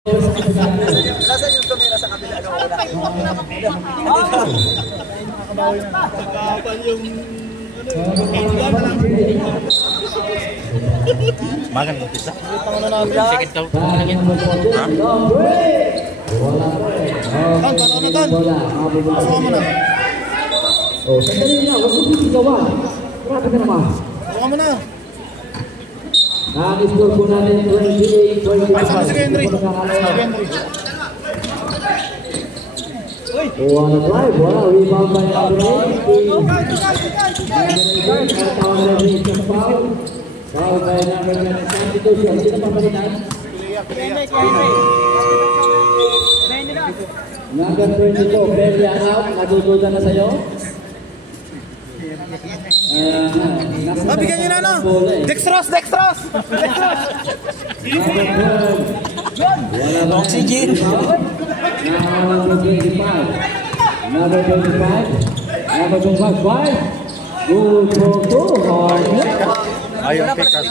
Nasaan yung tumira sa kabila? Nakakabawi na. Kapal yung... Makan mo pizza? Second daw. Ha? Ton, paano na ton? Pasuha mo na. Oh, sandali na. Huwag mo sigawan. Grabe ka naman. Pasuha mo na. Nag-score po natin 28-25. Ay, saan si Henry? Wala drive, wala. Rebound by number 8. Foul by number 72. Sino pa palitan? Number 22, Belia out. Natutuda na sa'yo. Bigyan nyo na no? Dextrose! Oxygen. Number 25. Number 25. Good for two. Ayaw pikas.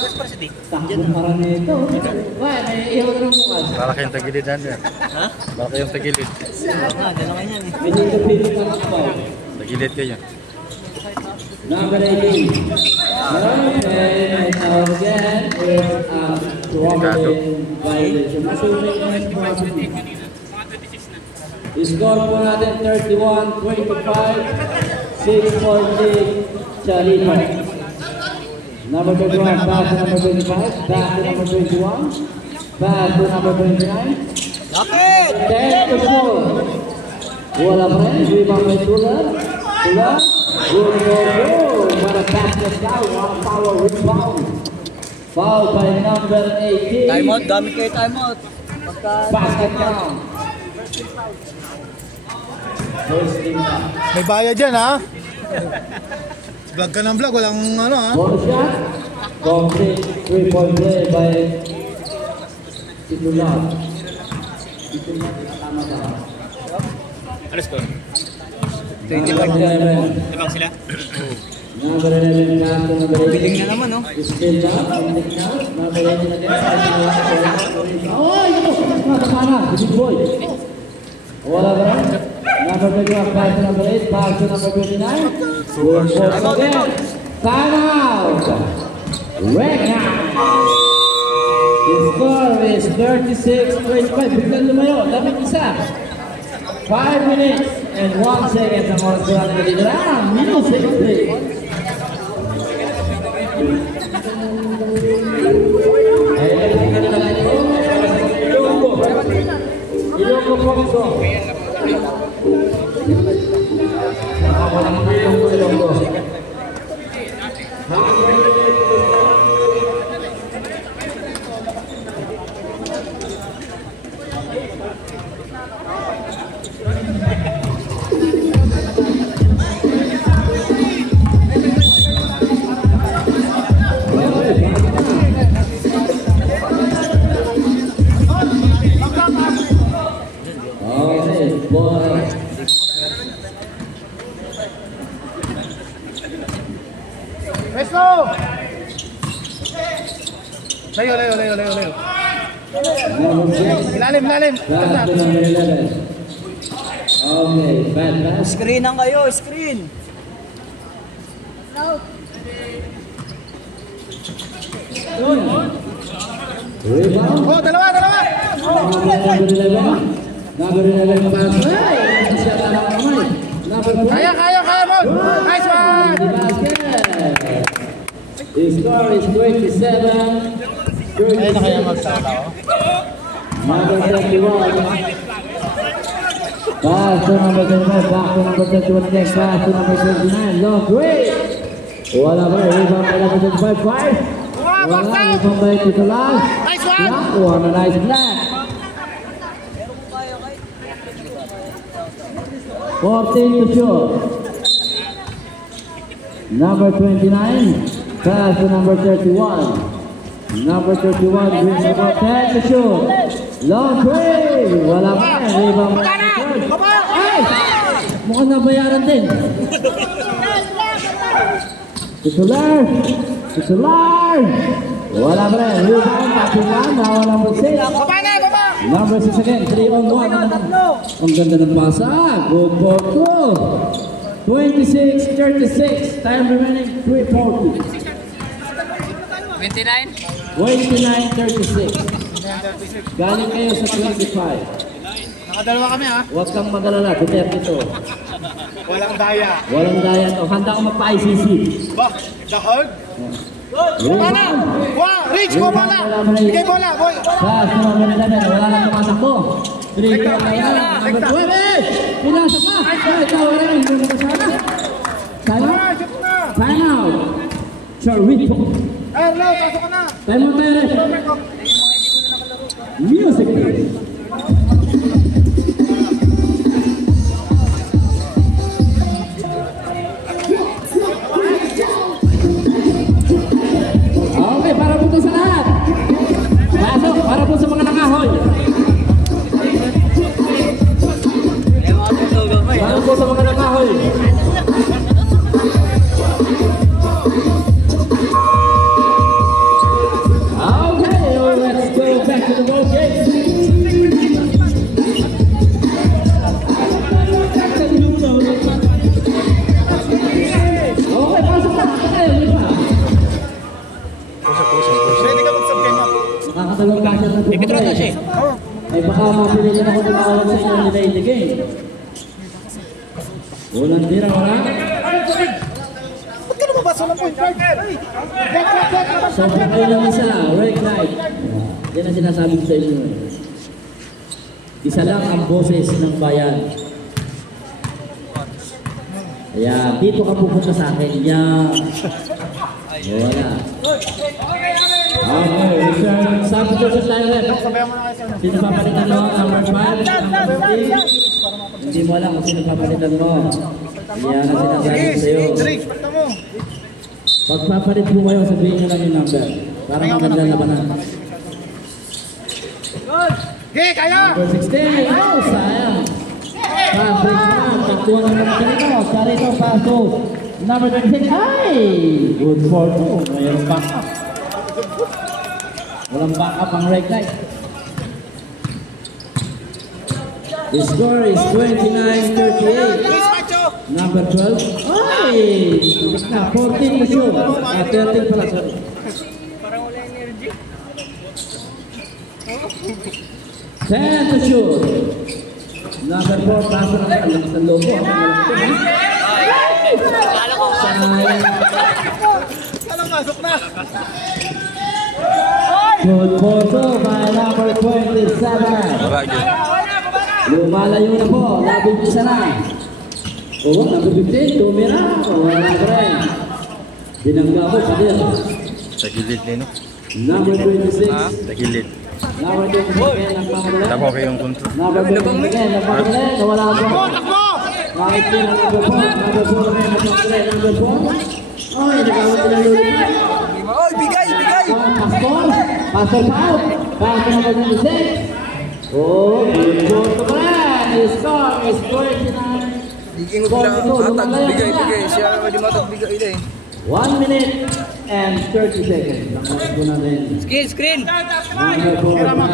Takbo para nito. Wala, may ihaw na ng bukas. Para kayong tagilidan yan. Ha? Para kayong tagilid. Dalawa yan eh. Medyo napilit ang kapaw. Tagilid kayo. Number 18. And now again is Robin violation. Score po natin 31-25. 6-4 Charito. Number 21, back to number 25. Back to number 21. Back to number 29. Lapit! 10-4. Wala pa rin. Rebound by Tulan. Good for goal. What a basket down. One power rebound. Foul by number 18. Timeout, dami kayo timeout. Basket down. May bayad dyan ha? Vlog ka ng vlog, walang ano ha? Ball shot. Complete 3-point play by Titular. Tama ba? Alas ko. 25. Limang sila? Number 11 back to number 18. Biling na naman no? Still down. Number 18 again. Ay! Natakana. Good boy. Wala ba rin? Number 21 back to number 8. Back to number 29. Good ball again. Time out. Rega. The score is 36-25. Biglang lumayo. Labing isa. 5 minutes and 1 second ang oras ko natin dito lang. Music play. Ilonggo Pongso. Walang Ilonggo. Let's go! Layo. Ilalim. Back to number 11. Okay, bad pass. Screen ang kayo, screen! Rebound. Oh, dalawa! Number 11 pass. Number 4. Kaya mo! Nice one! The score is 27. Ayun na kaya magsala oh. Number 31. Pass to number 25. Back to number 31 again. Pass to number 29. Long way. Wala ba? Rebound by number 25. 5. Wala. Rebound by Titular. Nice one! What a nice block. 14 to shoot. Number 29. Pass to number 31. Number 31 brings about 10 to shoot. Long play. Wala pa. Rebound by number 3. Ay! Mukhang nabayaran din. Titular. Wala pa rin. Rebound. Passing one. Now number 6. Baba na! Number 6 again, 3 on 1. Ang ganda ng pasa. Good for 2. 26-36. Time remaining 3:40. 29-36. Galing kayo sa 25. Nakadalawa kami ha. Huwag kang mag-alala, Duterte to. Walang daya. Walang daya to. Handa ko magpa-ICC. Ba, dahog. Mana? Wah, Rich, ko bola. Bigay bola, boy. Pass to number 11. Wala lang tumatakbo. 3 ka na yan. Number 12. Pinasa pa. Ay, tawa na. Hindi mo sana. Time out. Time out. Charito. Eh, Lau, pasok ka na. Time out tayo rin. Music. Okay, para po ito sa lahat. Pasok, para po sa mga nakahoy. Para po sa mga nakahoy. Okay, let's go back to the ball game. Okay, pasok na. Pwede ka mag-subscribe mo. Nakakatalong ka siya sa tubo na eh. Ay baka mapilitin ako tumawag sa inyo nila in the game. Ulang tira, wala. Ba't ka lumabas? Walang point guard. Sobrang kayo lang isa, red light. Yan ang sinasabi ko sa inyo. Isa lang ang boses ng bayan. Ayan, dito ka pupunta sa akin. Yan. Wala. Okay, return. Substitution tayo rin. Sabayan mo na kayo sir. Sino papalitan mo? Number 5, number 15. Hindi mo alam kung sino papalitan mo. Yan ang sinasabi ko sa'yo. Rich, pagta mo. Pag papalit po kayo, sabihin nyo lang yung number. Para maganda labanan. Okay, kaya! Number 16. Oh, sayang. Pass break naman. Pagtuwa ng mga kanino. Carito, paso. Number 26. Ay! Good for 2. Mayroong backup. Walang backup ang red light. The score is 29-38. Number 12. Ay! 14 to shoot. 13 pala, sorry. Parang wala energy. 10 to shoot. Number 4, paso na ang lakas ng lobo. Sayang. Alang masok na. Good photo by number 27. Baba yun. Lumalayo na po. Labing isa na. Oo, number 15. Tumira. Wala pa rin. Binangga ko sa din. Sa gilid nino. Number 26. Sa gilid. Number 26 ang pangalan. Tama ko yung kontrol. Number 26 ang pangalan. Wala pa. Kahit din ang number 4. Number 4 rin ang pangalan. Number 4. Ay, nagawin sila lulunod. Oy, bigay! Pastor. Pastor out. Pastor number 26. Oh, good photo pa rin. His score is 29. Bigay mo pala matag, bigay. Siya naman di matag, bigay din. 1 minute and 30 seconds. Nakakot ko na rin. Screen! Tira mo.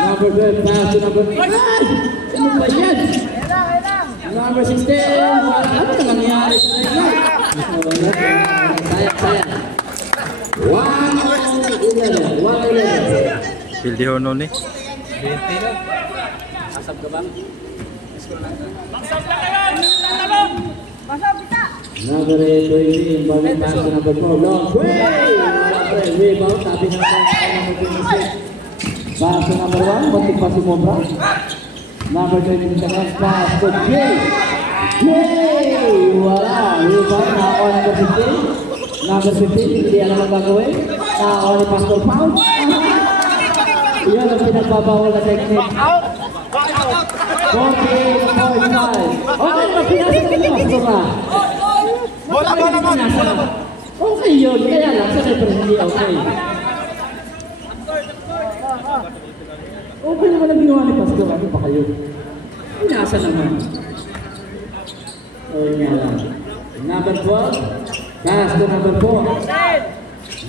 Number 12, pass to number 5. Ano ba yan? Number 16. Ano na nangyari sa kanila? Sayang. 1-11. Pildi ho nun eh. Asap ka ba? Number 18, balik pass to number 4. Long way! Rebound, tabi na number 26. Pass to number 1, batik pa si Mombra. Number 20 seconds, pass to Jay. Jay! Wala! Rebound, nakakuha number 15. Number 15, hindi alam ang gagawin. Nakakuha ni Pastor Paul. Yan ang pinagbabawal na technique. 48.5. Okay, pinasa ka nila, Pastor Pa. Bola mo. Okay yun, kaya lang sa pero hindi okay. Okay naman ang ginawa ni Pastor, ano pa kayo? Pinasa naman. O nga lang. Number 12, Pass to number 4.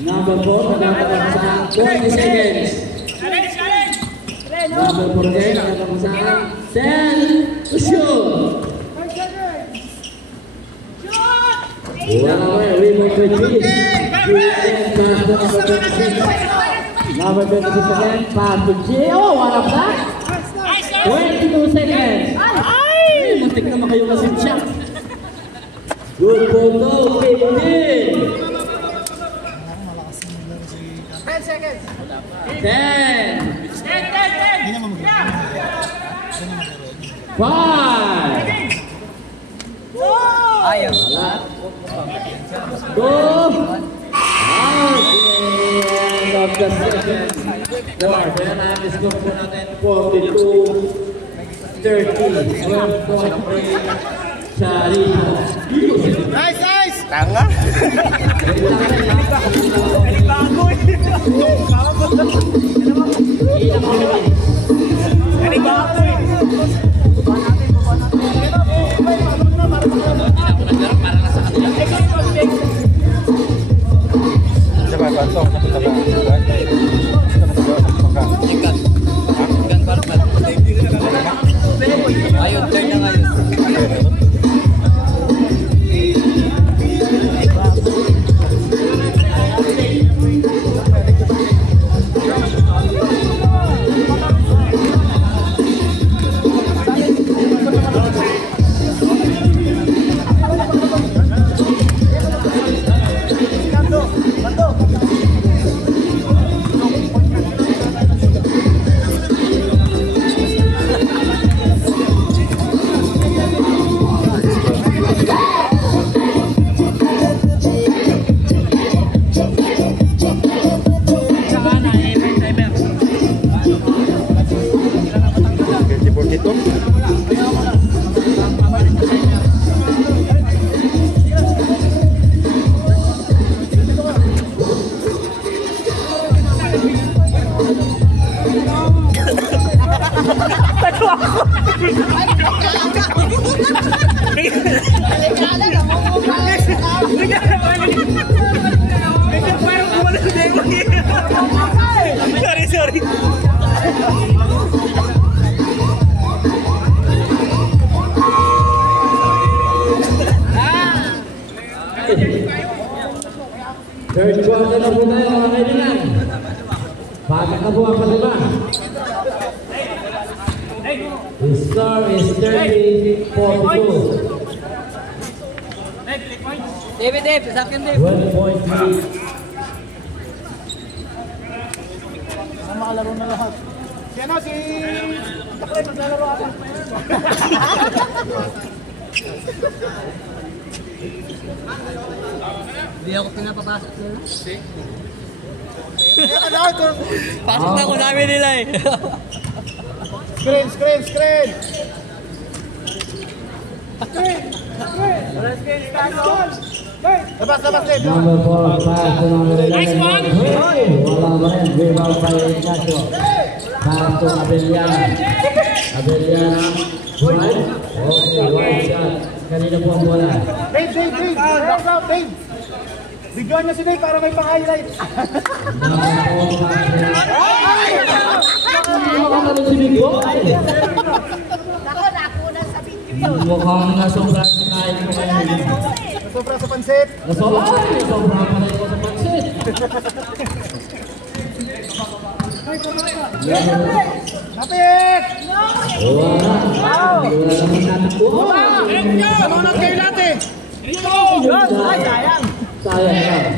Number 4, nagkakaroon 20 seconds. Number 4 again, nagkakaroon 10 to shoot. Well, rebound for 3. Pass to number 26. Number 26 again, pass to G. Oh, what a block! 22 seconds. Ay! Muntik naman kayo masin siya. Good photo, 15. 10 seconds. 10. 5. Ayaw. Go. End of the second. Kaya na-score po natin 42-30. 12-point sa Rico. Nice, nice! Tanga. Coba bantu. Ayo, turn na ngayon. Sorry. Third quarter na po tayo mga kaibigan. Bakit na po ang palima? The score is 30-42. Dave, sa akin, Dave. 1 point lead. Makalaro na lahat. Si ano, si... Takay, maglalaro ako. Hindi ako pinapapasok nila. Pasok na ako namin nila eh. Screen! Screen! Labas, Dave! Number 4, pass to number 11. Nice one! Wala ba rin, rebound by Ignacio. Pass to Abeliana. Abeliana, right? Okay, right shot. Kanina po ang bola. Dave! Hands up, Dave! Bigyan niya si Dave para may pang-highlights. Nakakalo si Bigo. Ako, nakunan sa video. Mukhang nasobra si Kain ko ngayon. Sobra sa pansit. Nasobra pala ito sa pansit. Lapit! Wala naman natin. Manunod kayo natin! Sayang! Sayang na.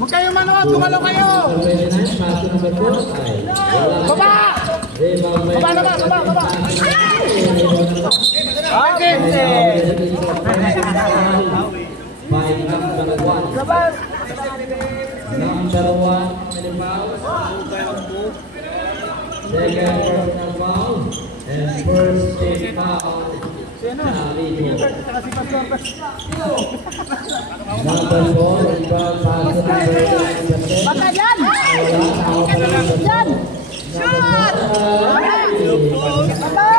Huwag kayong manood, gumalaw kayo! Baba! Baba! Number 1, second personal foul, and first team foul. Number 4, rebound pass to number 11. Baka dyan! Dyan! Shoot! Baba!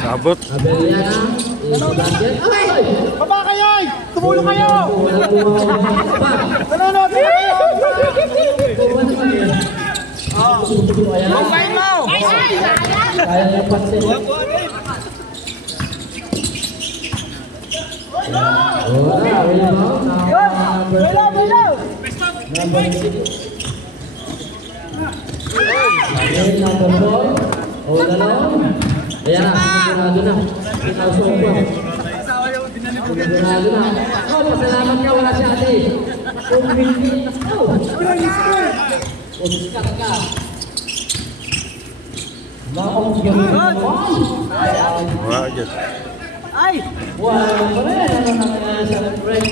Sabot. Abeliana Baba kayo! Tumulong kayo! Nanonood na kayo! Combine mo! Kaya niya pasin. Wala, number 6. Number 4. O, dalaw. Ayan, sinigurado na. Sinasok ko. Sinigurado na. Oh, pasalamat ka, wala si ate. Kung hindi, umiskat ka. Naong gano'n. Wala dyan. Ay! Wala pa rin. Ano nangyayari sa break?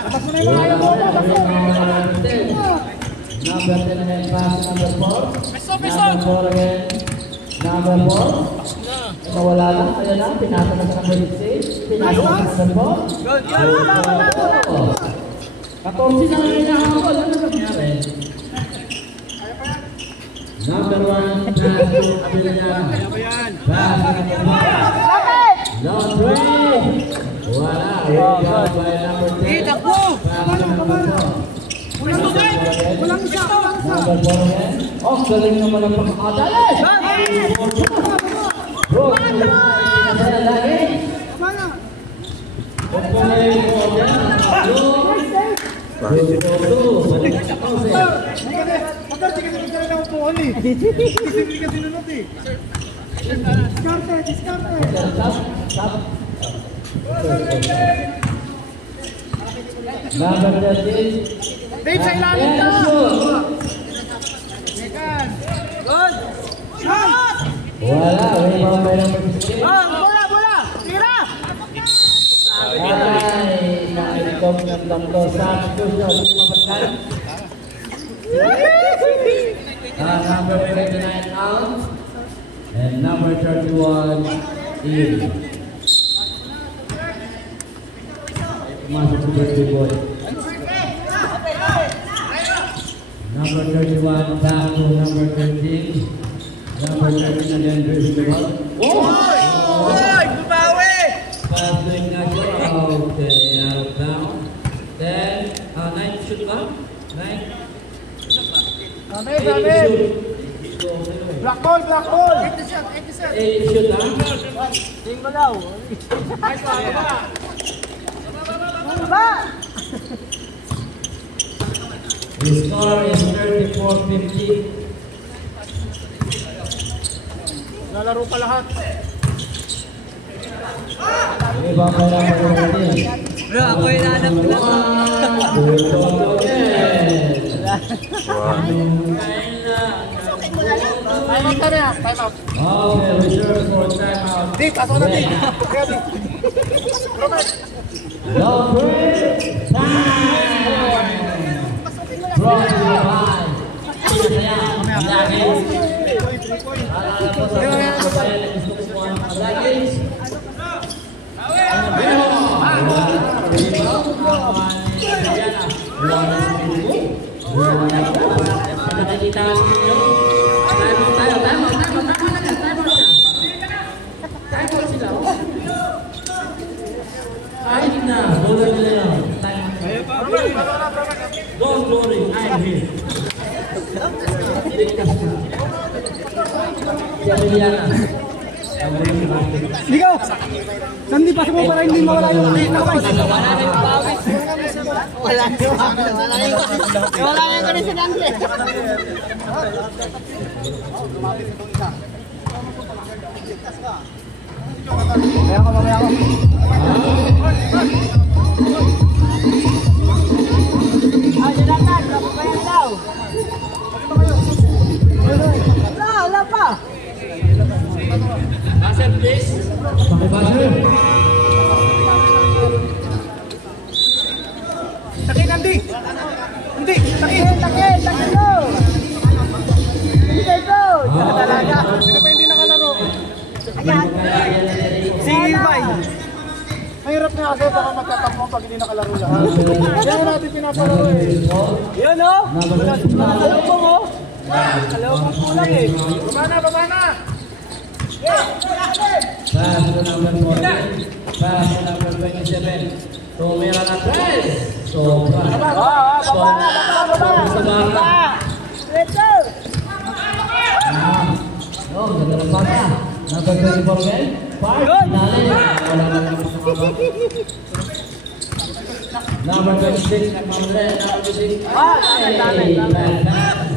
Tapos mo na yung mga ayaw mo! Number 10 again, pass number 4. Number 4 again. Number 4. Nawala lang, kaya lang, pinasa na sa number 6. Pinasa na sa number 4. 14 na lang inahabol. Ano nangyari? Number 1, Nato Abiliana. Pass number 4. Number 3. Wala. Rebound by number 10. Pass number 4. Walang isa! Number 4 again. Oh, galing naman ang pagkakadali! Bro, pinasaya lagi. Pagpulay mo again. Matar, di kasi na lang upuan eh. Hindi ka sinunod eh. Diskarte! Number 13. Dave, sa ilalim ka! Good! Shot! Wala, rebound by number 16. Bola! Tira! Ay, nakikom ng lamdo sa Kusyo. Hindi mapatkan. Number 29 out. And number 31 in. Masuk si birthday boy. Number 31 back to number 13. Number 13 again versus the ball. Oh! Bumawi! Pass to Ignacio. Okay, out of bounds. Then, 9 shoot ba? 9? Amen! Black ball! 8 shoot lang. Ting mo daw. Baba! The score is 34-50. Lalaro pa lahat. Rebound by number 13. Bro, ako yung nahanap ko. Time out ka na. Time out. Okay, reserve for timeout. Dave, pasok na Dave. Ready. Number 9. Brought to you by Pinasaya Lagis. Alala po sa mga kabayan na gusto kumuha ng Lagis. Rebound naman ni Indiana. Wala sa Pinasaya. Nakikita ninyo. Time out na sila. Kahit na, bola nila yun. Don't worry, I'm here. Ligaw! Sandi, pasok mo para hindi mawala yung Wala nga ko rin si Dante. Mamaya ko. Jonathan, kapapayan daw. Wala pa. Buzzer, please. Buzzer. Taki, Nandi! Taki! Taki go. Hindi go. Talaga. Sino pa hindi nakalaro? Ayan. Si Ibay. Mahirap nga kasi baka magtatakbo pag hindi nakalaro lahat. Kaya natin pinapalaro eh. Yan o! Nakasalubong o! Nakasalubong kulang eh. Baba na! Pass to number 14. Pass to number 27. Tumira na press. Sobra. Diretso. Oh, ganda ng pasa. Number 24 again. Park. Pinali. Wala na naman sa mga. Number 26. Nagmamali. Number 26. Ay! Bad pass.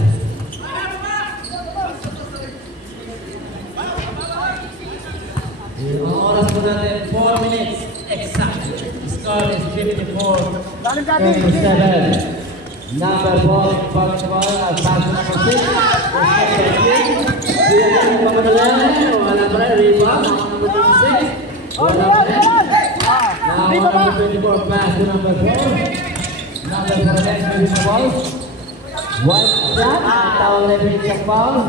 Ang oras po natin, 4 minutes exact. Score is 54-37. Number 4, pass the ball at pass number 6. Wala pa rin, rebound. Number 26. Wala pa rin. Now number 24, pass to number 4. Number 4 next, maybe the ball. One shot, towel level sa foul.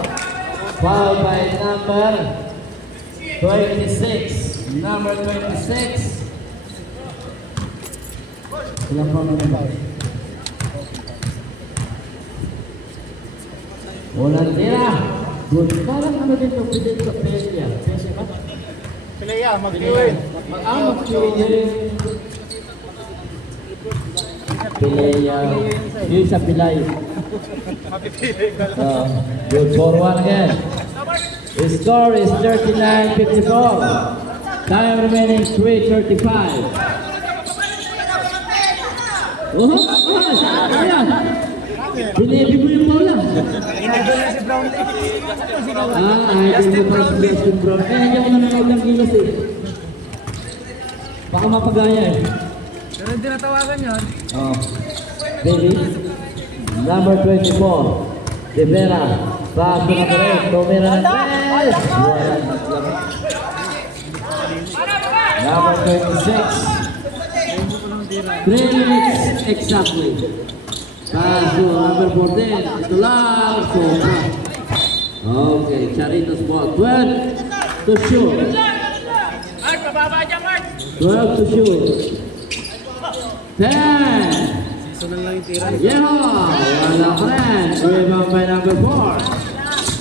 Foul by number 26. Number 26. Ilang pa naman ba? Walang tira. Good. Parang ano dito, pwede ito, Pesia. Pesia ba? Pilaya, mag-kiwin. Mag-kiwin. Pilaya. Yung sa Pilay. Good for one again. The score is 39-54. Time remaining 3:35. Ayan. Binibi mo yung bola. Inidol na si Brownlee. Idol mo para sa Western Brown. Hindi ako nanonood ng kilos eh. Baka mapagaya eh. Pero hindi natawagan yun. Baby. Number 24. Rivera. Pass to number 8. Tumira ng press. Number 26. 3 minutes exactly. Pass to number 14. Ito lang. Okay, Charitos ball. 12 to shoot. 12 to shoot. 10. Yeah! Wala pa rin. Rebound by number 4.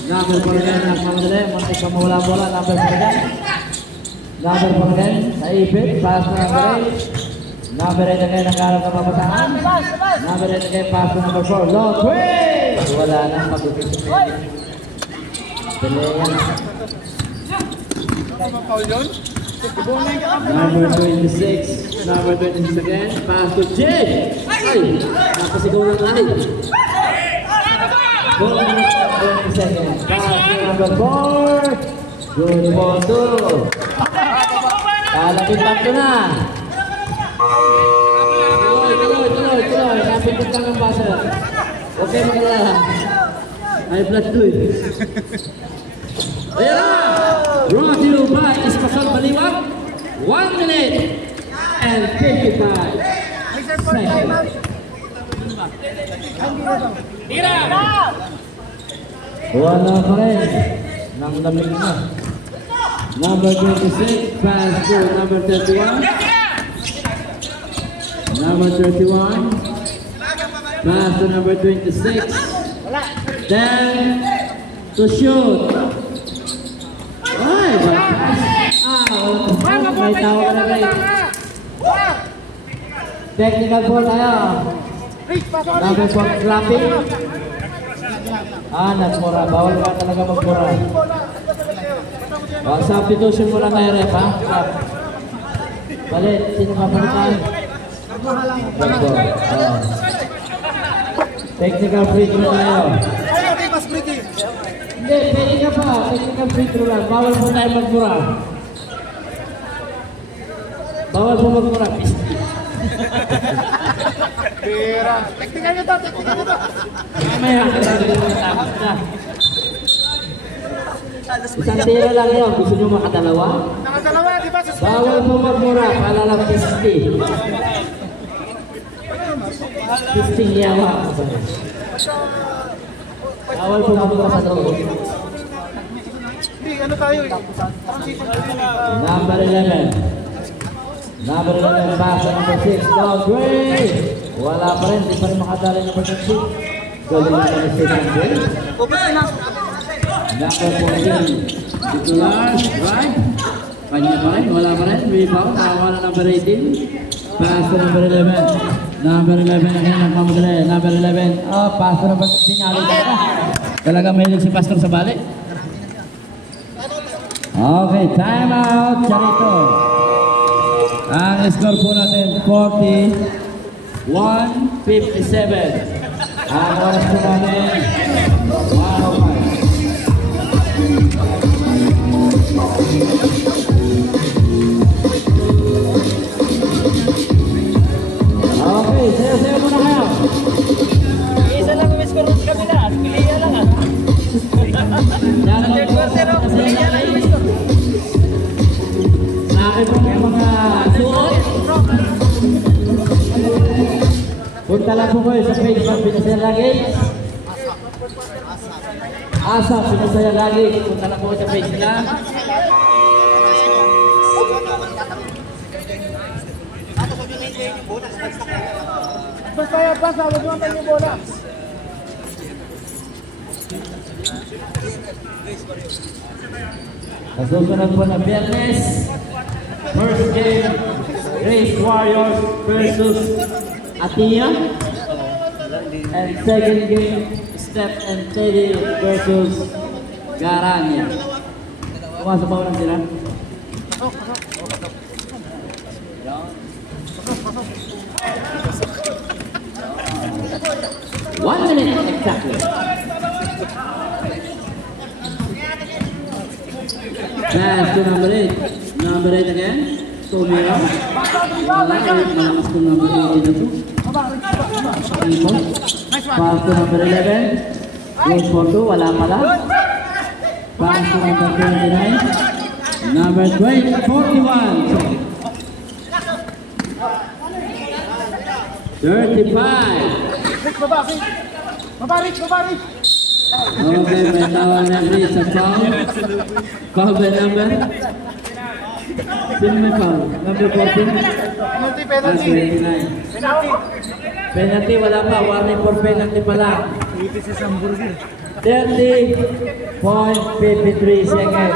Number 4 again. Nagmamadali. Mantik pa mawala bola. Number 4 again. Number 4 again. Naipit. Pass to number 8. Number 8 again. Nagharap na papasahan. Number 8 again. Pass to number 4. Long way! Wala na. Pag-upit. Number 26. Number 26 again. Pass to Jay. Ay! Napasigaw ng ari. 4 seconds. Pass to number 4. Good ball to. Kalapit lang ko na. Tuloy. Napipit lang ang basa. Okay, magalala. Ay, flat to eh. Ayan na! Brought to you by Espasol Baliwag. 1 minute and 55 seconds. Wala pa rin. Nang lamig na. Number 26, pass to number 31. Number 31. Pass to number 26. 10 to shoot. Ay, pass. May tawag na rin. Technical ball tayo. Number 4, clapping. Nagmura. Bawal ka talaga magmura. Substitution mo lang kayo, ref, ha? Balit, sino papalitan? Technical free throw tayo. Hindi, pwede ka pa. Technical free throw lang. Bawal po tayo magmura. Bawal po magmura. Pera. Teknika nyo to. Mamaya. Isang tira lang yun. Gusto nyo makadalawa? Nakadalawa, di ba? Bawal po magmura. Palalang 50. 50 yawa. Bawal po magmura sa loob. Hindi, ano tayo eh. Number 11. Number 11, pass number 6, down 3. Wala pa rin, di pa rin makadali number 6. Galing na rin si Number 14. Titular, right? Kanya pa rin, wala pa rin. Rebound, nakawala number 18. Pass to number 11. Number 11 again, nagmamadali. Number 11. Oh, pass to number 15. Talaga mahilig si Pastor sa balik. Okay, time out, Charito. Ang score po natin, 41-57. Ang oras po namin, 105. Okay, sayo-sayo muna kayo. Isa lang kami score sa kabila. Pilihan lang ah. Third quarter ako. Pilihan lang kami score. Sa akin po yung mga suot. Punta lang po kayo sa page ng Pinasaya Luggage. Asa Pinasaya Luggage. Punta lang po kayo sa page nila. Basta yan, basta. Huwag naman tayo yung bola. Sa susunod po na Biyernes, first game, Race Warriors versus Atia. And second game, Step and Teddy versus Garania. Pumasok pa lang sila. 1 minute exactly. Pass to number 8. Number 8 again. Tumira. Malakas to number 8 na po. Pass to number 11. Goes for 2. Wala pala. Pass to number 29. Number 41. 35. Rick, baba, Rick. Baba, Rick, baba, Rick. Okay, may tawag na rin sa foul. Foul by number? Sino may foul? Number 14? Penalty, penalty. 29. Penalty. Penalty, wala pa. Warning for penalty pa lang. 30.53 seconds.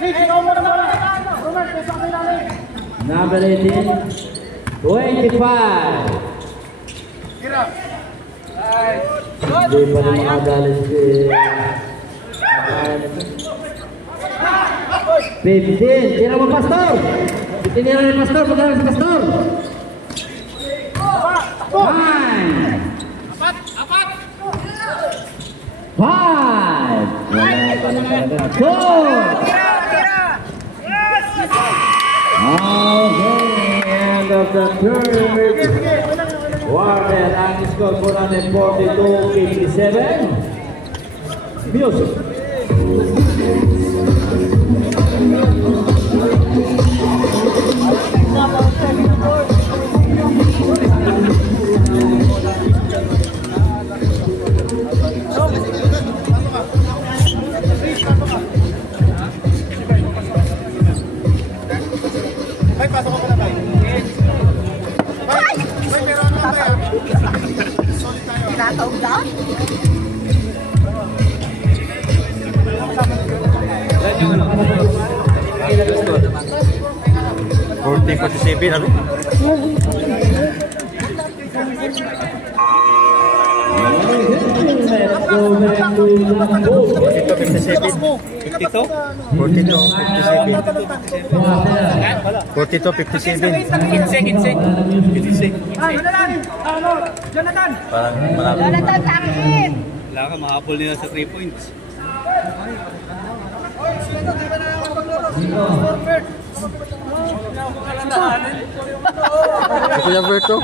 Rick, ikaw muna muna. Roman, pesa ka ilalim. Number 18. 25. Kira. Hindi pa rin makadalis si... 15. Tira mo, Pastor! Itinira ni Pastor. Pagkakas si Pastor. 9. Apat. 5. 4. Okay, end of the third. Warden, ang score po natin 42-57. Music. Bay, pasok ko pala, Bay. Bay, meron lang, Bay. Solid tayo. Tinatawag lang? Forty 47 ano? Ito 57. 52? 42, 57. 57. Jonathan! Parang malapit. Jonathan, sa akin! Wala ka, makapul nila sa 3 points. Kuya Berto?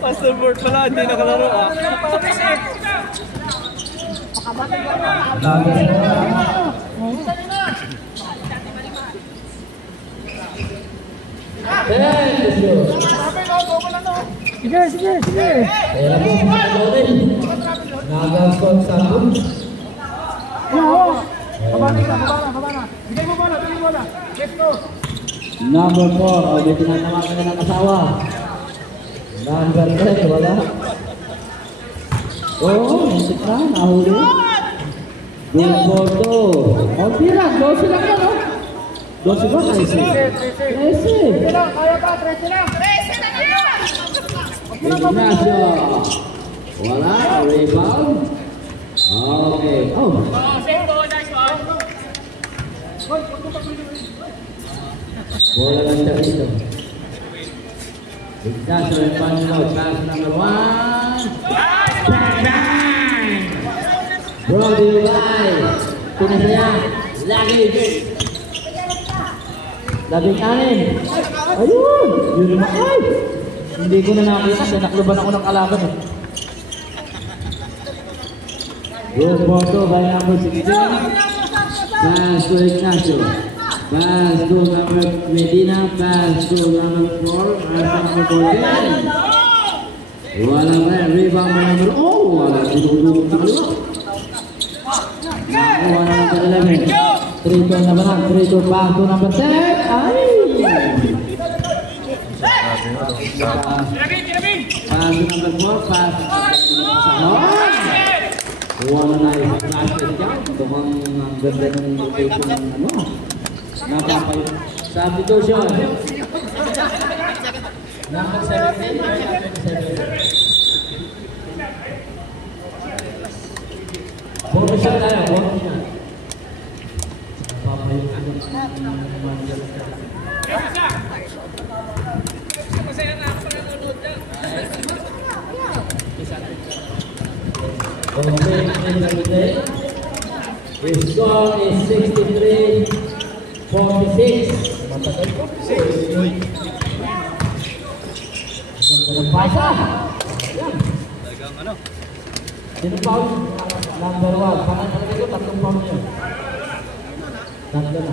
Pastor Bort pala, hindi nakalaro ah. Sige, sige, sige. Nag-score sa Habana. Bigay mo bola, bigay mo bola. Let's go. Number 4, o di tinatawagan na ng asawa. Number 10, wala. Oo, mintik na, nahuli. Good for two. Konti lang, 12 lang yan, oh. 12 ba, 13? 13. Kaya pa, 13 lang. Ignacio. Wala, rebound. Okay, oh. Bola lang siya dito. Ignacio, rebound mo, pass number 1. Bang, bang! Brody Ulay. Pinasaya. Labing-anim. Ayun! Yun naman. Ay! Hindi ko na nakita kasi nakluban ako ng kalaban eh. Good for two by number 16. Pass to Ignacio. Pass to number Medina. Pass to number 4. Pass to number 14. Wala pa yan. Rebound by number... Oh! Wala. Tinulungan sa kaliwa. Nakuha na number 11. 3-2 na ba lang? 3-2 back to number 10. Ay! Pass to number 4. Pass to number 7. Wala na yung classes dyan. Ito ang ganda ng rotation ng ano. Napapay. Substitution. Number 17. Formation tayo. Formation. Napapay. The score is 63-46. Pasa. Sino foul? Number 1. Pangalan ko, tatlong foul niyo. Tatlo na.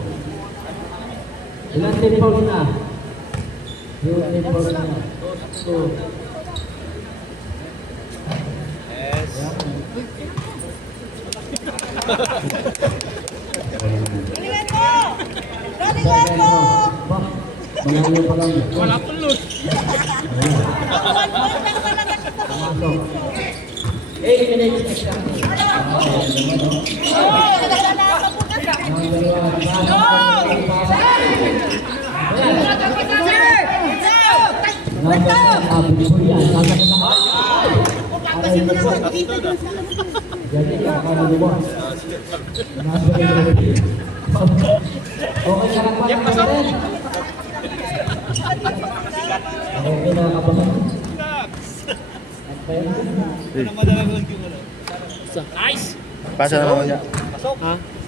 Ilan team foul na? 2 team foul na. 2. Manalo pa lang. Wala pulos. 8 minutes extra. Nice! Pasa na ko niya.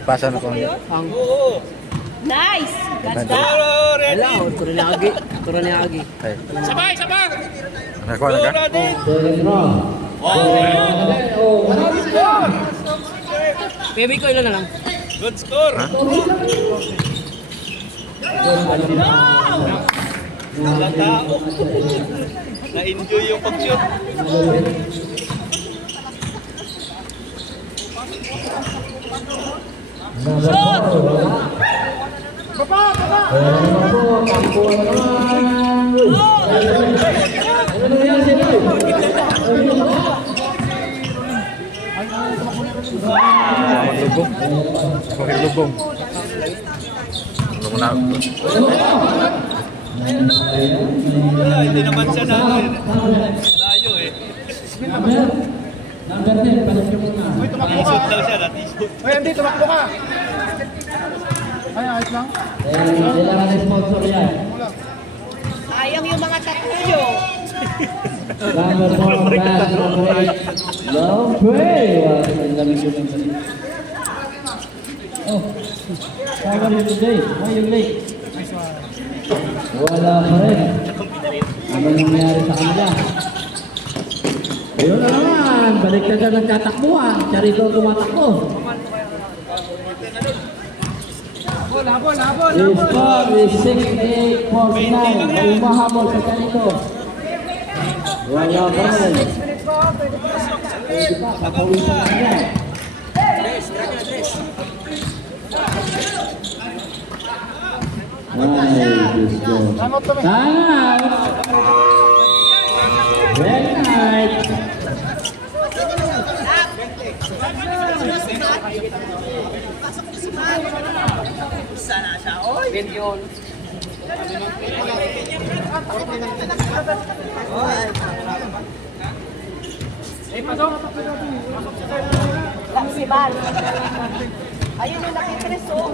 Pasa na ko niya. Nice! Ganda! Wala, turo ni Agi. Ay. Sabay! Nakuha na ka? Baby ko, ilan na lang? Good score! Wala tao. Na-enjoy yung pag-shoot. Maglubong. Maglubong. Hindi naman siya namin. Layo eh. Number 10, balik nyo muna. T-shoot daw siya na t-shoot. Ay, hindi, tumakbo ka. Ay, ayos lang. Kailangan na sponsor yan. Sayang yung mga tatlo. Number 4, pass, number 8. Long play. Ang lamig yun. Oh, how are you today? Why you late? Wala pa rin. Ano nangyari sa kanila? Ayun na naman, balik na ng tatakbuhan. Charito tumatakbo. The score is 68-49. Umahabol sa Charito. Wala pa rin. Papawisan na yan. Ay, Diyos ko. Time out! Very nice! Sana siya, oy. Bendiol. Laksiban. Ayun yung nakitres, oh.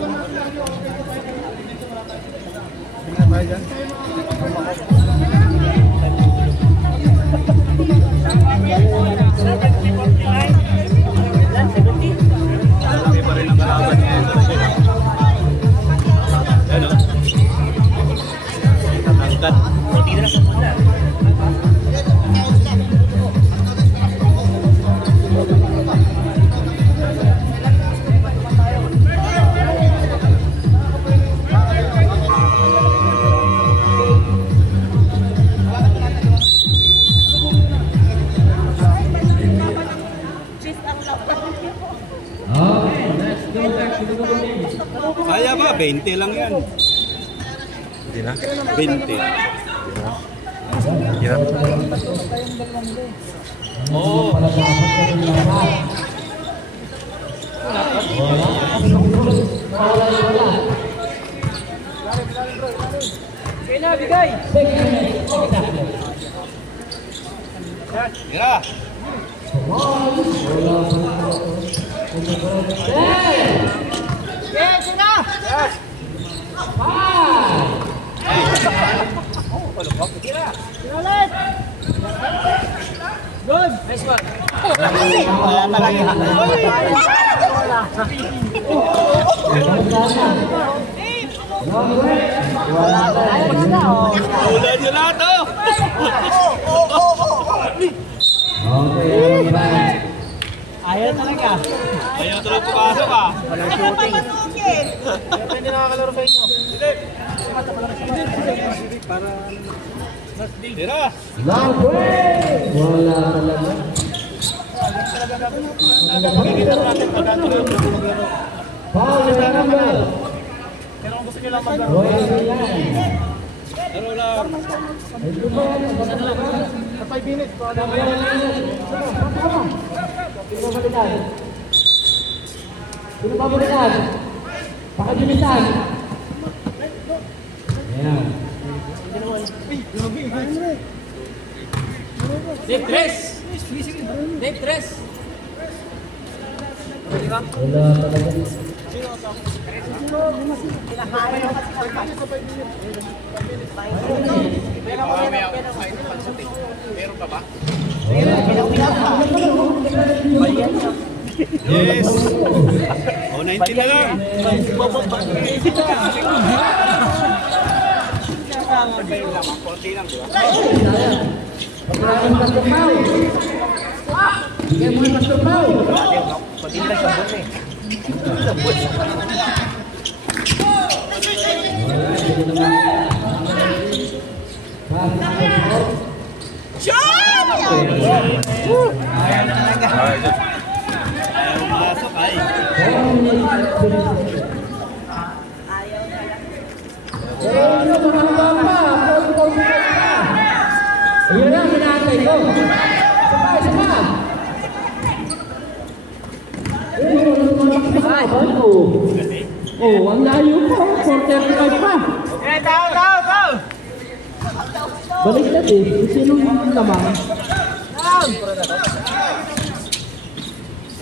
Kaya ba? 20 lang yan. Hindi na. 20. Hirap. Oo. Kaya na, bigay. Tira. Yes, yun na! Sinulit! Good. Nice one. Ulan nyo lahat, oh! Ayaw talaga. Ayaw tuloy pumasok, ah. Walang shooting. Kaya hindi nakakalaro sa inyo. Tira. Long way! Wala talaga. Makikita natin pag ano yung maglaro. Foul number. Pero kung gusto nyo lang maglaro. Laro lang. Sa 5 minutes. Sino pabalikan? Pakabilisan. Ayan. Dave Tres. Dave Tres. Wala talaga. Meron ka ba? Yes. O, 19 na lang. Konti lang, di ba? Bigyan mo yung Pastor Pao. Pumasok, ay. Ayun na, sinatay ko. Isa pa. Oh, ang layo pa. 4:35 pa. Eh, tao. Balik na din. Sinong lamang?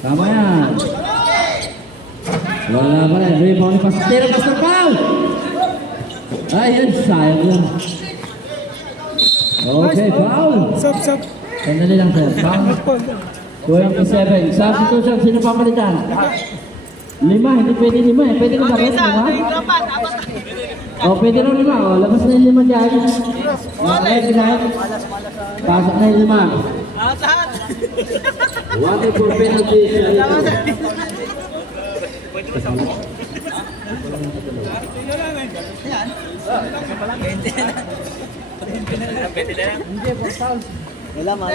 Tama yan. Wala pa rin. Rebound ni Pastor Pao. Ayun, sayang lang. Okay, foul. Sap. Sandali lang, sir. Foul. 27. Substitution, sino papalitan? 5, hindi pwede 5 eh. Pwede ka ba rin? O, pwede rin 5. O, labas na yung 5 dyan. Okay, pinahit. Pasok na yung 5. One for penalty. Wala man.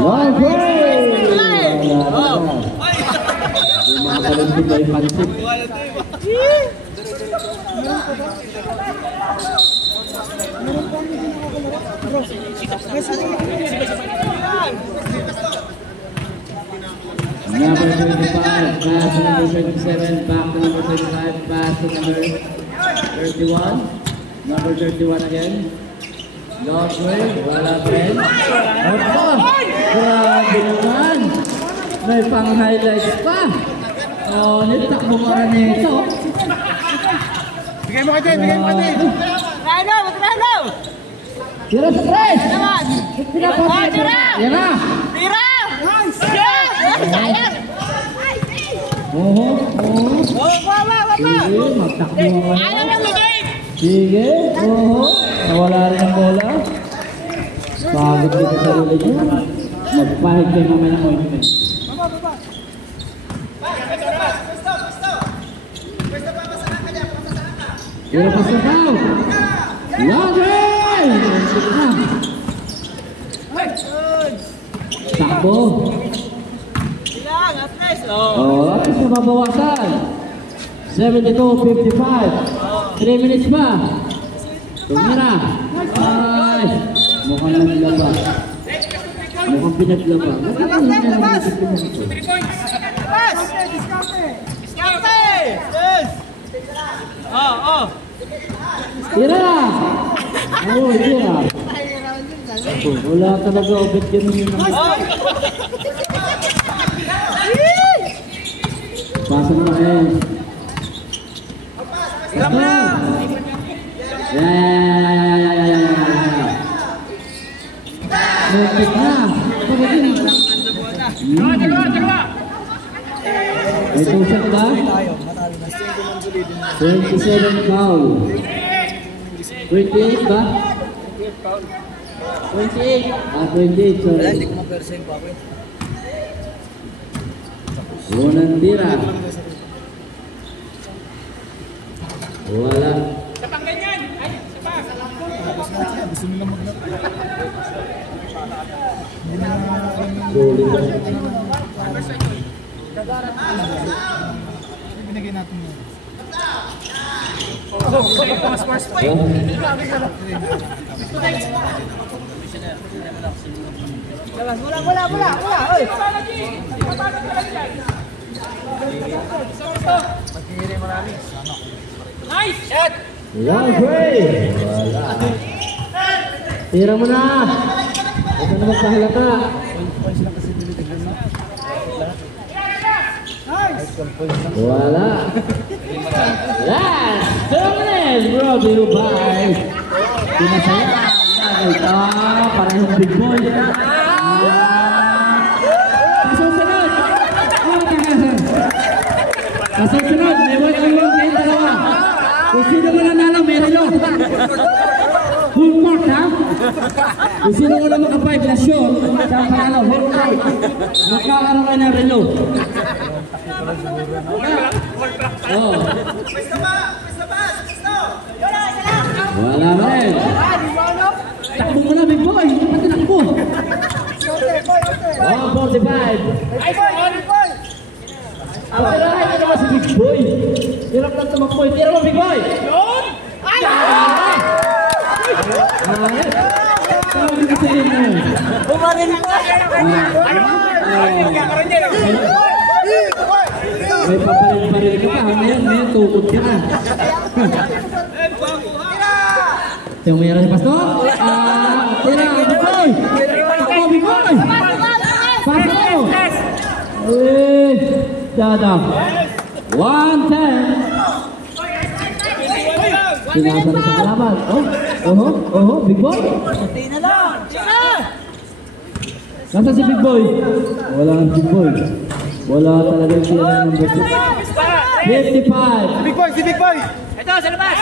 Long way! Yung mga kaluntig ay pansip. Number 25, pass to number 27, back to number 25, pass to number 31. Number 31 again. Long way, wala pa rin. Opo! Grabe naman! May pang-highlights pa! Oh, nitakbo mo ka nito. Bigay mo kay bigay mo kay Rano! Rano! Tira sa press! Naman! Tira po! Tira! Yan na! Tira! Sayang! Oo, oo. Wala! Sige, magtakbo mo ka. Ayaw lang magay! Sige, oo. Nawala rin ang bola. Pagod dito sa ulit niya. Magpahig kayo mamaya ng ointment. Tira pa sa tao. Lagay! Takbo. Silang! Atlas! Oh, at least nababawasan. 72-55. 3 minutes pa. Tumira. Ay, mukhang naglaba. Mukhang pinaglaba. Labas! Diskarte! Yes! Tira! Oo, tira. Wala talaga obit ganun yun. Pasa mo na kayo. Silang na! Perfect na. May tusan ba? 27 foul. 28 ba? 28. Ah, 28, sorry. Hindi ko ma-percent pa ako. Unang tira. Wala. Sulit. Binigay natin mo. Wala! Oy! Long way! Wala. Tira mo na! Huwag ka na magpahalata. Wala. Last! Dominant! Brought to you by Pinasaya. Ito, parehong big boy. Kasunod! Kasunod! May white and long kayong dalawa. Kung sino mo nanalo, meron yun. Full court, ha? Kung sino mo na maka-5 na show, siya ang panalo. Full court. Magkakaroon kayo ng relo. Oh. Wala na rin. Takbo mo na, big boy. Hindi pa tinakbo. 145. Ang tirahan niya naman si big boy. Hirap lang tumakbo. Tira mo, big boy. Ay! Sabi ko sa inyo. Bumarin pa! May paparil-paril ka pa. Ngayon, tukod ka na. Yung mayroon si Pasto? Tira, big boy! Ako, big boy! Pasto! Uy! Dada. 110. Sinasa na sa kalaban. Big boy? Kunti na lang! Nasa si big boy? Wala ang big boy. Wala talaga siya ng number 6. 55. Big boy, si Big boy! Ito, sa labas!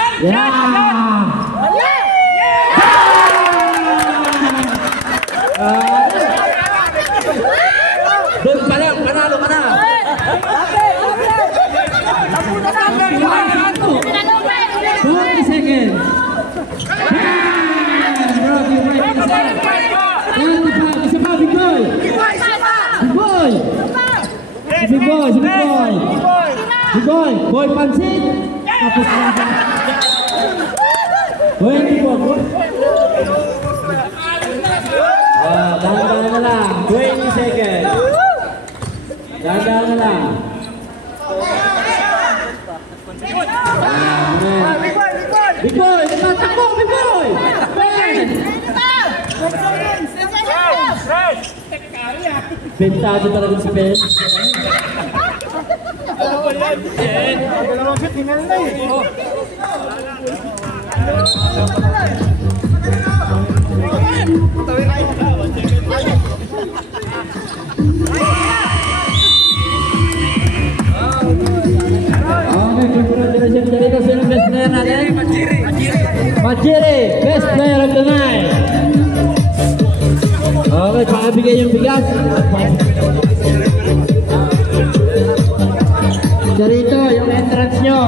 Doon pa lang, panalo ka na. 40 seconds. Isa pa, big boy. Big boy. Big boy, si big boy. Big boy, boy pansit. Tapos na. 24. Dahan-dahan na lang. 20 seconds. Dahan-dahan Bentado talaga si Ben. Dalawang shoot, hinal na eh. Okay, congratulations dito. Sino best player natin? Majiri, best player of the night. Okay, pakibigay yung bigas. Dito, yung entrance nyo.